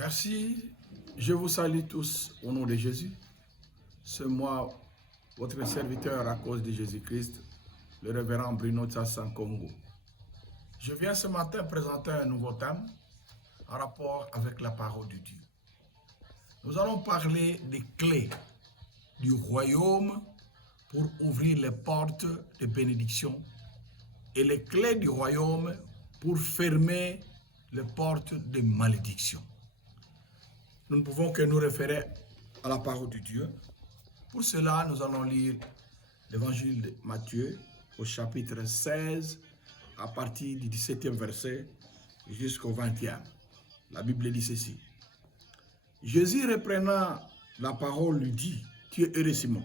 Merci. Je vous salue tous au nom de Jésus. C'est moi, votre serviteur à cause de Jésus-Christ, le révérend Bruno Tsassan Congo. Je viens ce matin présenter un nouveau thème en rapport avec la parole de Dieu. Nous allons parler des clés du royaume pour ouvrir les portes de bénédiction et les clés du royaume pour fermer les portes de malédiction. Nous ne pouvons que nous référer à la parole de Dieu. Pour cela, nous allons lire l'évangile de Matthieu au chapitre 16 à partir du 17e verset jusqu'au 20e. La Bible dit ceci. Jésus reprenant la parole lui dit, tu es heureux Simon,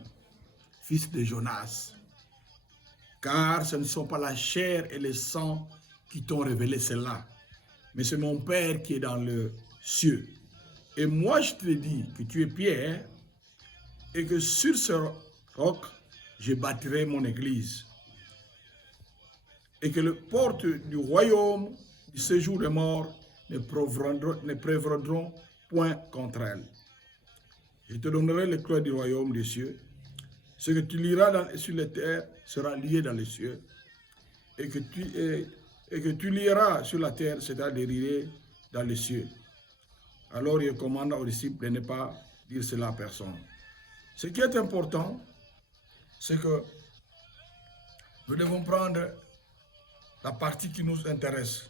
fils de Jonas, car ce ne sont pas la chair et le sang qui t'ont révélé cela, mais c'est mon Père qui est dans le cieux. Et moi je te dis que tu es Pierre, et que sur ce roc, je bâtirai mon église. Et que les portes du royaume du séjour des morts ne prévaudront point contre elle. Je te donnerai les clés du royaume des cieux. Ce que tu liras sur la terre sera lié dans les cieux. Et que tu liras sur la terre sera lié dans les cieux. Alors il commande aux disciples de ne pas dire cela à personne. Ce qui est important, c'est que nous devons prendre la partie qui nous intéresse.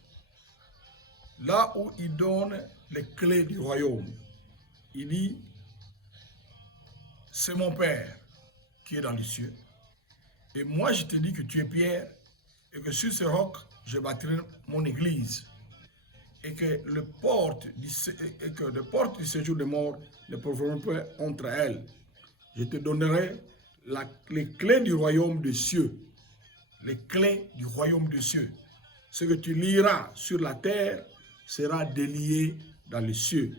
Là où il donne les clés du royaume, il dit, c'est mon Père qui est dans les cieux. Et moi je te dis que tu es Pierre, et que sur ce roc, je bâtirai mon église. Et que les portes du séjour des morts ne pourront pas entre elles. Je te donnerai les clés du royaume des cieux. Les clés du royaume des cieux. Ce que tu liras sur la terre sera délié dans les cieux.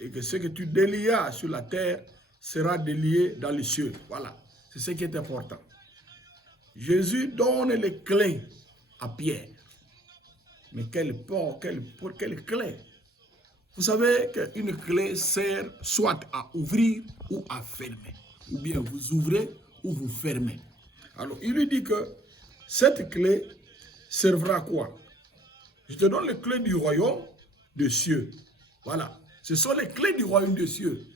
Et que ce que tu délieras sur la terre sera délié dans les cieux. Voilà, c'est ce qui est important. Jésus donne les clés à Pierre. Mais quelle clé? Vous savez qu'une clé sert soit à ouvrir ou à fermer. Ou bien vous ouvrez ou vous fermez. Alors, il lui dit que cette clé servira à quoi? Je te donne les clés du royaume des cieux. Voilà. Ce sont les clés du royaume des cieux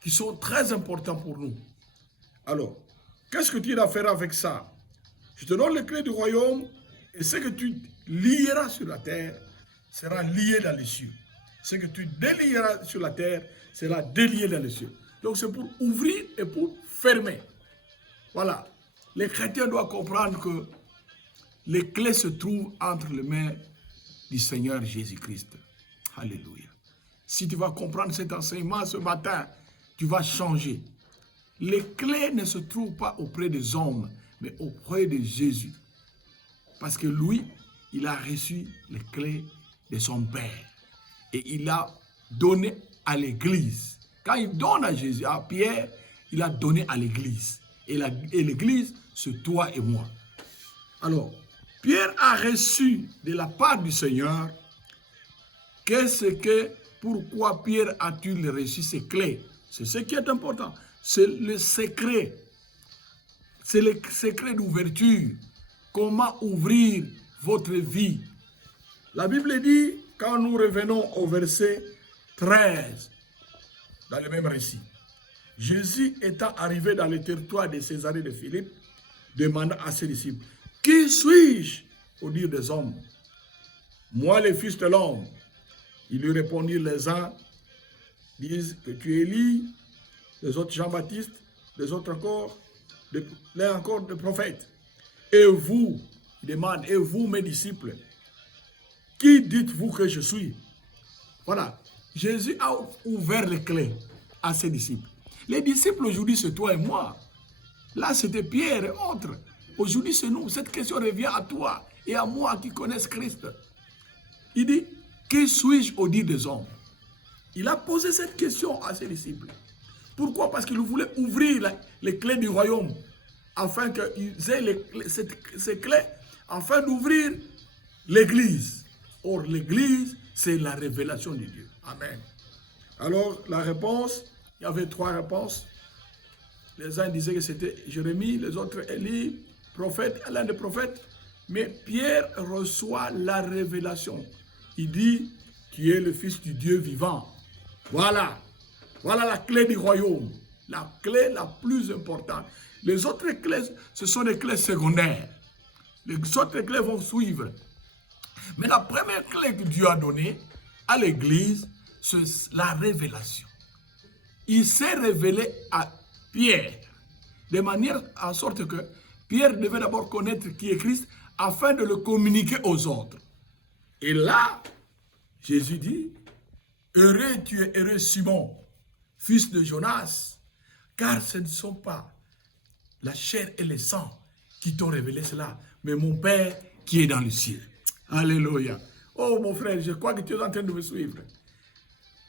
qui sont très importantes pour nous. Alors, qu'est-ce que tu dois faire avec ça? Je te donne les clés du royaume et ce que tu lieras sur la terre sera lié dans les cieux. Ce que tu délieras sur la terre sera délié dans les cieux. Donc c'est pour ouvrir et pour fermer. Voilà. Les chrétiens doivent comprendre que les clés se trouvent entre les mains du Seigneur Jésus-Christ. Alléluia. Si tu vas comprendre cet enseignement ce matin, tu vas changer. Les clés ne se trouvent pas auprès des hommes, mais auprès de Jésus. Parce que lui, il a reçu les clés de son Père. Et il a donné à l'Église. Quand il donne à Jésus, à Pierre, il a donné à l'Église. Et l'Église, c'est toi et moi. Alors, Pierre a reçu de la part du Seigneur, pourquoi Pierre a-t-il reçu ces clés? C'est ce qui est important. C'est le secret. C'est le secret d'ouverture. Comment ouvrir votre vie? La Bible dit, quand nous revenons au verset 13, dans le même récit, Jésus étant arrivé dans le territoire de Césarée de Philippe, demanda à ses disciples, qui suis-je au dire des hommes? Moi, le Fils de l'homme. Il lui répondit, les uns disent que tu es Élie, les autres Jean-Baptiste, les autres encore, l'un encore de prophètes. Et vous, il demande, et vous mes disciples, qui dites-vous que je suis? Voilà, Jésus a ouvert les clés à ses disciples. Les disciples aujourd'hui, c'est toi et moi. Là, c'était Pierre et autres. Aujourd'hui, c'est nous. Cette question revient à toi et à moi qui connaissent Christ. Il dit, qui suis-je au dire des hommes? Il a posé cette question à ses disciples. Pourquoi? Parce qu'il voulait ouvrir les clés du royaume, afin qu'ils aient ces clés, afin d'ouvrir l'église. Or, l'église, c'est la révélation de Dieu. Amen. Alors, la réponse, il y avait 3 réponses. Les uns disaient que c'était Jérémie, les autres Élie, prophète, l'un des prophètes. Mais Pierre reçoit la révélation. Il dit, tu es le Fils du Dieu vivant. Voilà. Voilà la clé du royaume. La clé la plus importante. Les autres clés, ce sont des clés secondaires. Les autres clés vont suivre. Mais la première clé que Dieu a donnée à l'Église, c'est la révélation. Il s'est révélé à Pierre, de manière en sorte que Pierre devait d'abord connaître qui est Christ afin de le communiquer aux autres. Et là, Jésus dit, heureux, tu es heureux Simon, fils de Jonas, car ce ne sont pas la chair et le sang qui t'ont révélé cela, mais mon Père qui est dans le ciel. Alléluia. Oh mon frère, je crois que tu es en train de me suivre.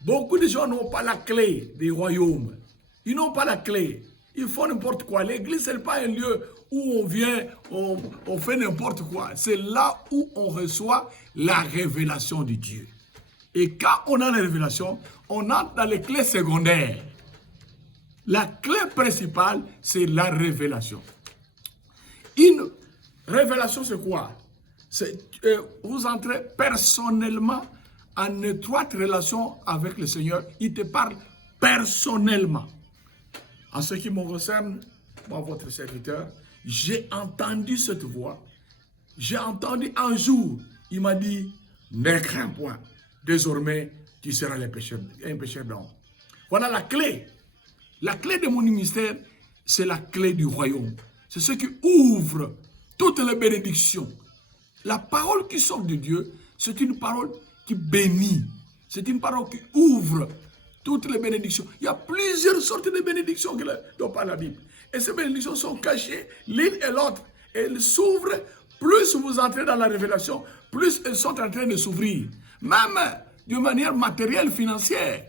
Beaucoup de gens n'ont pas la clé des royaumes. Ils n'ont pas la clé. Ils font n'importe quoi. L'église, ce n'est pas un lieu où on vient, on fait n'importe quoi. C'est là où on reçoit la révélation de Dieu. Et quand on a la révélation, on entre dans les clés secondaires. La clé principale, c'est la révélation. Une révélation, c'est quoi? Vous entrez personnellement en étroite relation avec le Seigneur. Il te parle personnellement. En ce qui me concerne, moi, votre serviteur, j'ai entendu cette voix. J'ai entendu un jour, il m'a dit, ne crains point, désormais, tu seras un pécheur d'homme. Voilà la clé. La clé de mon ministère, c'est la clé du royaume. C'est ce qui ouvre toutes les bénédictions. La parole qui sort de Dieu, c'est une parole qui bénit. C'est une parole qui ouvre toutes les bénédictions. Il y a plusieurs sortes de bénédictions dont parle la Bible. Et ces bénédictions sont cachées l'une et l'autre. Elles s'ouvrent, plus vous entrez dans la révélation, plus elles sont en train de s'ouvrir. Même de manière matérielle, financière.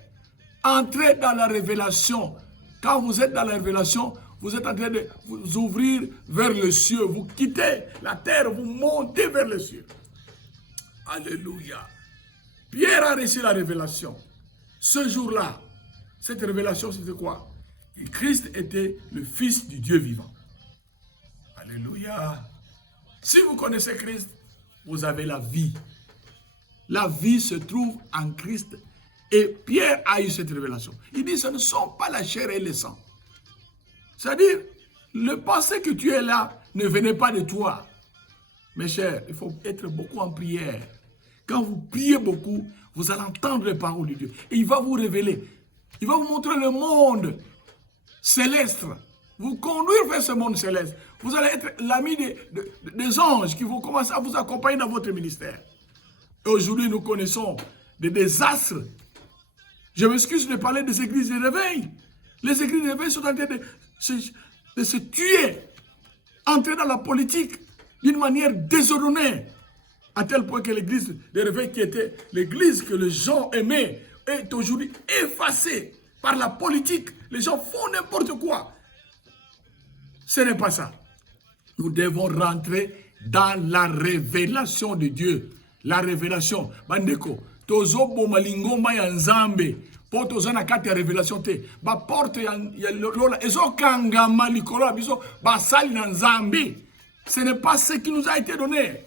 Entrez dans la révélation. Quand vous êtes dans la révélation, vous êtes en train de vous ouvrir vers le ciel. Vous quittez la terre, vous montez vers le ciel. Alléluia. Pierre a reçu la révélation. Ce jour-là, cette révélation, c'était quoi? Que Christ était le Fils du Dieu vivant. Alléluia. Si vous connaissez Christ, vous avez la vie. La vie se trouve en Christ. Et Pierre a eu cette révélation. Il dit, ce ne sont pas la chair et le sang. C'est-à-dire, le passé que tu es là ne venait pas de toi. Mes chers, il faut être beaucoup en prière. Quand vous priez beaucoup, vous allez entendre les paroles de Dieu. Et il va vous révéler. Il va vous montrer le monde céleste. Vous conduire vers ce monde céleste. Vous allez être l'ami des anges qui vont commencer à vous accompagner dans votre ministère. Et aujourd'hui, nous connaissons des désastres. Je m'excuse de parler des églises de réveil. Les églises de réveil sont en train de se tuer, entrer dans la politique d'une manière désordonnée, à tel point que l'église de réveil, qui était l'église que les gens aimaient, est aujourd'hui effacée par la politique. Les gens font n'importe quoi. Ce n'est pas ça. Nous devons rentrer dans la révélation de Dieu. La révélation. Bandeko. Tozo bomalingoma ya nzambe. Po toza na kati ya révélation te. Ba porte ya lola. Ezo kangama likolo biso. Ba sali na nzambe. Ce n'est pas ce qui nous a été donné.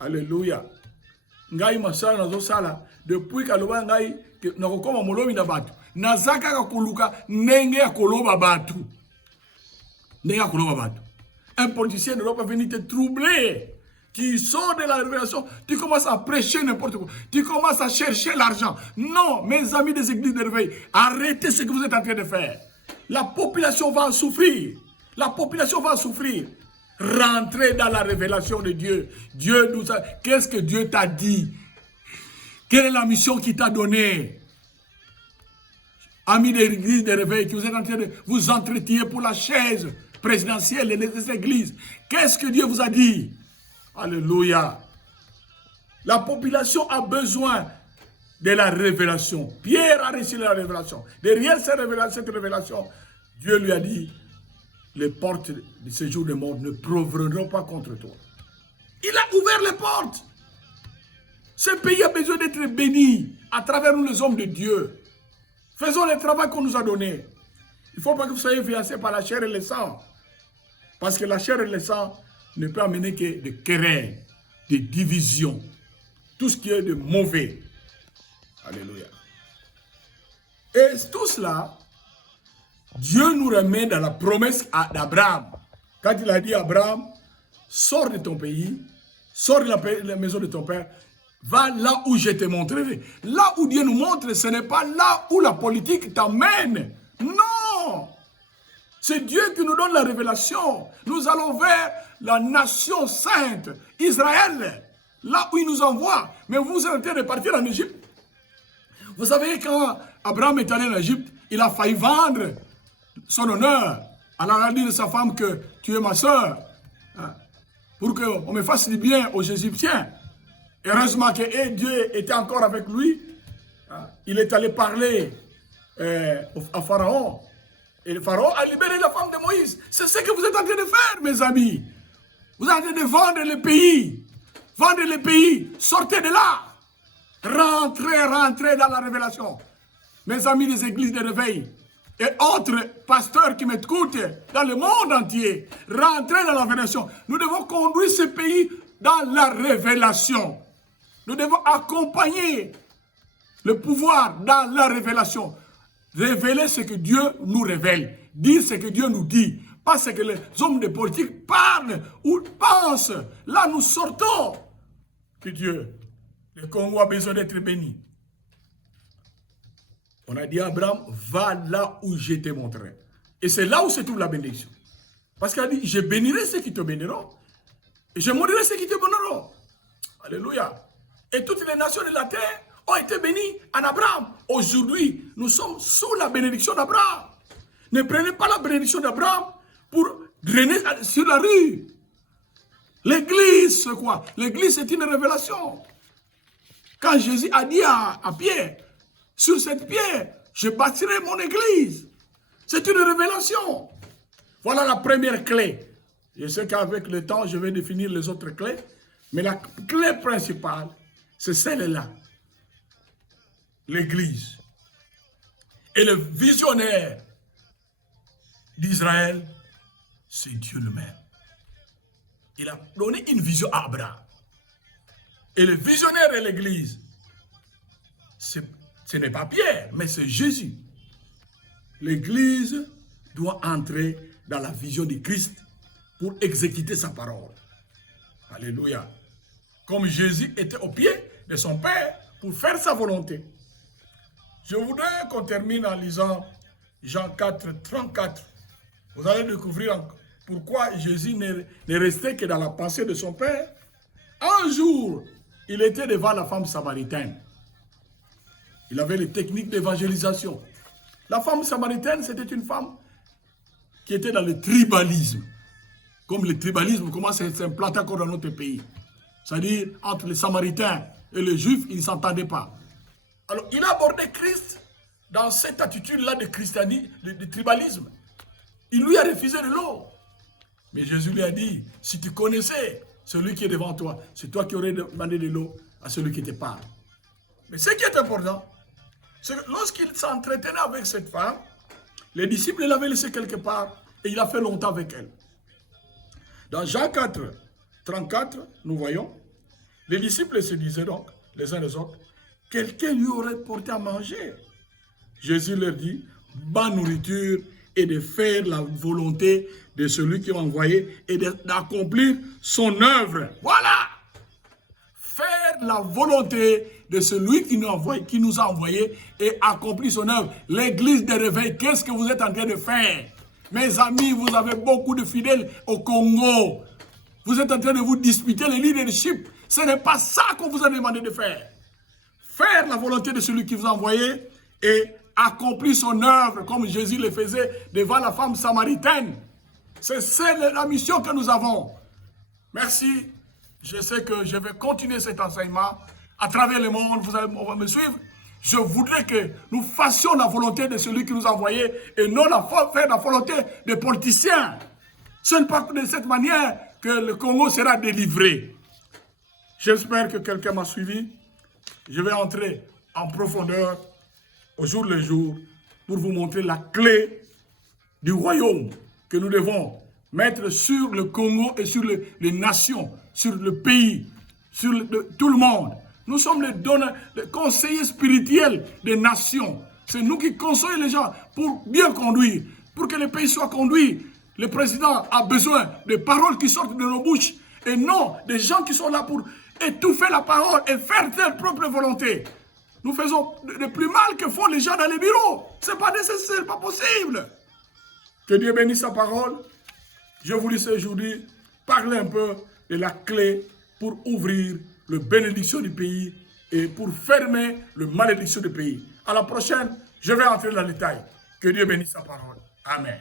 Alléluia. Ngai masala nazo sala. Depuis kaloba ngai. Nakokoma molobi na batu. Nazaka kakuluka nenge ya koloba batu. Nenge ya koloba batu. Un politicien ne doit pas venir te troubler. Tu sors de la révélation, tu commences à prêcher n'importe quoi. Tu commences à chercher l'argent. Non, mes amis des églises de réveil, arrêtez ce que vous êtes en train de faire. La population va en souffrir. La population va en souffrir. Rentrez dans la révélation de Dieu. Dieu nous a... Qu'est-ce que Dieu t'a dit? Quelle est la mission qu'il t'a donnée? Amis des églises de réveil, qui vous êtes en train de vous entretenir pour la chaise présidentielle et des églises. Qu'est-ce que Dieu vous a dit? Alléluia. La population a besoin de la révélation. Pierre a reçu la révélation. Derrière cette révélation, Dieu lui a dit, les portes de ce jour de mort ne proviendront pas contre toi. Il a ouvert les portes. Ce pays a besoin d'être béni à travers nous, les hommes de Dieu. Faisons le travail qu'on nous a donné. Il ne faut pas que vous soyez influencés par la chair et le sang. Parce que la chair et le sang ne peut amener que des querelles, des divisions. Tout ce qui est de mauvais. Alléluia. Et tout cela, Dieu nous remet dans la promesse d'Abraham. Quand il a dit à Abraham, sors de ton pays, sors de la maison de ton père, va là où je te montrerai. Là où Dieu nous montre, ce n'est pas là où la politique t'amène. Non! C'est Dieu qui nous donne la révélation. Nous allons vers la nation sainte, Israël, là où il nous envoie. Mais vous êtes en train de partir en Égypte. Vous savez, quand Abraham est allé en Égypte, il a failli vendre son honneur. Alors il a dit de sa femme que tu es ma soeur, pour qu'on me fasse du bien aux Égyptiens. Heureusement que Dieu était encore avec lui. Il est allé parler à Pharaon. Et le Pharaon a libéré la femme de Moïse. C'est ce que vous êtes en train de faire, mes amis. Vous êtes en train de vendre le pays. Vendre le pays. Sortez de là. Rentrez dans la révélation. Mes amis des églises de réveil et autres pasteurs qui m'écoutent dans le monde entier, rentrez dans la révélation. Nous devons conduire ce pays dans la révélation. Nous devons accompagner le pouvoir dans la révélation. Révéler ce que Dieu nous révèle. Dire ce que Dieu nous dit. Pas ce que les hommes de politique parlent ou pensent. Là, nous sortons que Dieu. Le Congo a besoin d'être béni. On a dit à Abraham, va là où je te montrerai. Et c'est là où se trouve la bénédiction. Parce qu'il a dit, je bénirai ceux qui te béniront. Et je maudиrai ceux qui te béniront. Alléluia. Et toutes les nations de la terre ont été bénies en Abraham. Aujourd'hui, nous sommes sous la bénédiction d'Abraham. Ne prenez pas la bénédiction d'Abraham pour drainer sur la rue. L'église, c'est quoi? L'église, c'est une révélation. Quand Jésus a dit à Pierre, sur cette pierre, je bâtirai mon église. C'est une révélation. Voilà la première clé. Je sais qu'avec le temps, je vais définir les autres clés. Mais la clé principale, c'est celle-là. L'église. Et le visionnaire d'Israël, c'est Dieu lui-même. Il a donné une vision à Abraham. Et le visionnaire de l'église, ce n'est pas Pierre, mais c'est Jésus. L'église doit entrer dans la vision de Christ pour exécuter sa parole. Alléluia. Comme Jésus était au pied de son Père pour faire sa volonté. Je voudrais qu'on termine en lisant Jean 4, 34. Vous allez découvrir pourquoi Jésus n'est resté que dans la pensée de son Père. Un jour, il était devant la femme samaritaine. Il avait les techniques d'évangélisation. La femme samaritaine, c'était une femme qui était dans le tribalisme. Comme le tribalisme commence à s'implanter encore dans notre pays. C'est-à-dire, entre les Samaritains et les Juifs, ils ne s'entendaient pas. Alors, il a abordé Christ dans cette attitude-là de christianisme, de tribalisme. Il lui a refusé de l'eau. Mais Jésus lui a dit, si tu connaissais celui qui est devant toi, c'est toi qui aurais demandé de l'eau à celui qui te parle. Mais ce qui est important, c'est que lorsqu'il s'entretenait avec cette femme, les disciples l'avaient laissée quelque part et il a fait longtemps avec elle. Dans Jean 4, 34, nous voyons, les disciples se disaient donc, les uns les autres, quelqu'un lui aurait porté à manger. Jésus leur dit, ma nourriture est de faire la volonté de celui qui m'a envoyé et d'accomplir son œuvre. Voilà! Faire la volonté de celui qui nous a envoyé et accomplir son œuvre. L'église de réveil, qu'est-ce que vous êtes en train de faire? Mes amis, vous avez beaucoup de fidèles au Congo. Vous êtes en train de vous disputer le leadership. Ce n'est pas ça qu'on vous a demandé de faire. Faire la volonté de celui qui vous a envoyé et accomplir son œuvre comme Jésus le faisait devant la femme samaritaine. C'est la mission que nous avons. Merci. Je sais que je vais continuer cet enseignement à travers le monde. Vous allez me suivre. Je voudrais que nous fassions la volonté de celui qui nous a envoyés et non faire la volonté des politiciens. Ce n'est pas de cette manière que le Congo sera délivré. J'espère que quelqu'un m'a suivi. Je vais entrer en profondeur au jour le jour pour vous montrer la clé du royaume que nous devons mettre sur le Congo et sur les nations, sur le pays, sur tout le monde. Nous sommes les conseillers spirituels des nations. C'est nous qui conseillons les gens pour bien conduire, pour que le pays soit conduit. Le président a besoin de paroles qui sortent de nos bouches et non des gens qui sont là pour étouffer la parole et faire leur propre volonté. Nous faisons le plus mal que font les gens dans les bureaux. Ce n'est pas nécessaire, ce n'est pas possible. Que Dieu bénisse sa parole. Je vous laisse aujourd'hui parler un peu de la clé pour ouvrir la bénédiction du pays et pour fermer la malédiction du pays. À la prochaine, je vais entrer dans le détail. Que Dieu bénisse sa parole. Amen.